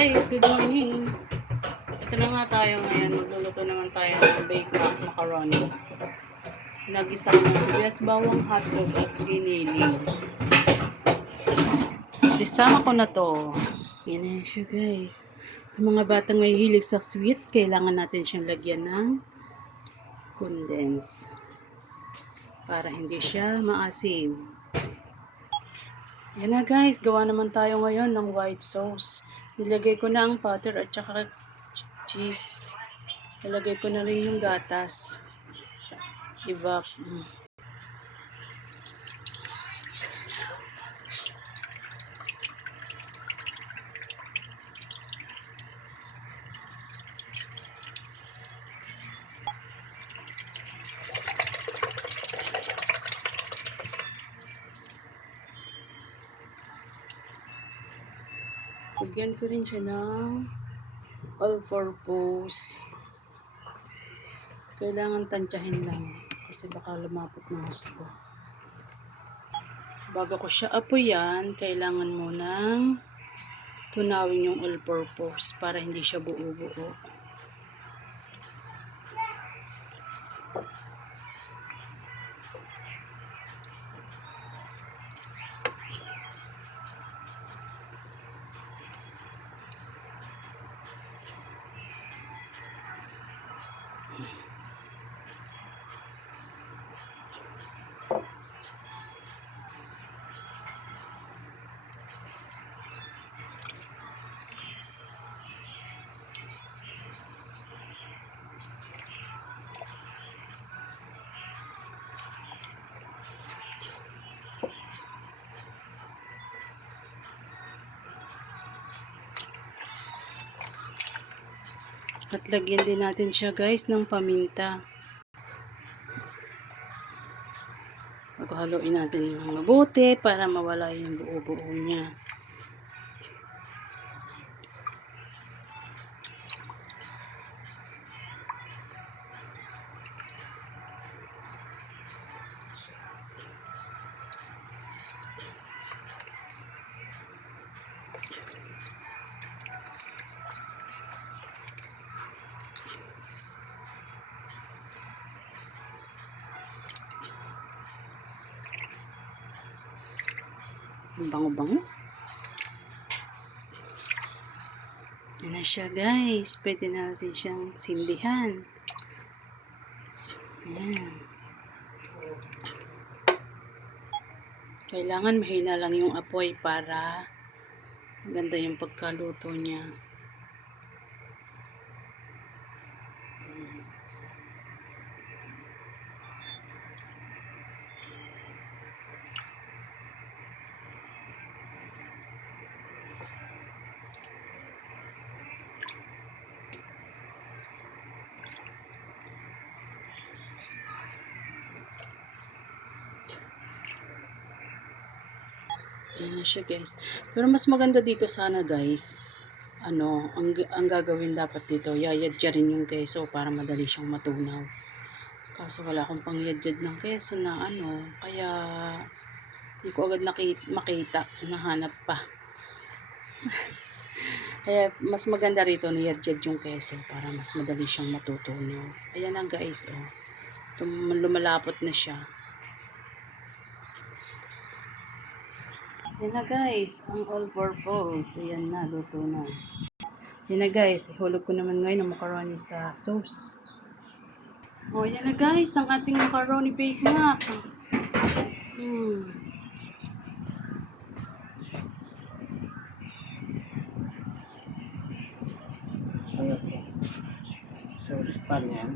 Guys, good morning. Ito na nga tayo ngayon. Magluluto naman tayo ng baked macaroni. Nagisa ko ng sibuyas, bawang, hotdog at giniling. Isama ko na to. Yan na siya guys. Sa mga batang may hilig sa sweet, kailangan natin siyang lagyan ng condense. Para hindi siya maasim. Yan na guys, gawa naman tayo ngayon ng white sauce. Nilagay ko na ang butter at saka cheese. Nilagay ko na rin yung gatas. Evap. Lagyan ko rin siya ng all-purpose. Kailangan tansyahin lang kasi baka lumapot ng gusto. Bago ko siya apoyan, kailangan munang tunawin yung all-purpose para hindi siya buo-buo. At lagyan din natin siya guys ng paminta. Paghaluin natin ng mabuti para mawala yung buo-buo niya. Bango-bango. Yan na siya guys. Pwede natin siyang sindihan. Yan. Kailangan mahina lang yung apoy para maganda yung pagkaluto niya. Yan na siya guys. Pero mas maganda dito sana guys, ang gagawin dapat dito, yayadya rin yung keso para madali siyang matunaw. Kaso wala akong pangyadjad ng keso na kaya hindi ko agad makita, nahanap pa. Kaya mas maganda rito na yadjad yung keso para mas madali siyang matutunaw. Ayan na guys, lumalapot na siya. Yan na guys, ang all-purpose. Ayan na, luto na. Yan na guys, ihulog ko naman ngayon ang macaroni sa sauce. Yan na guys, ang ating macaroni baked mac. Sauce pan yan.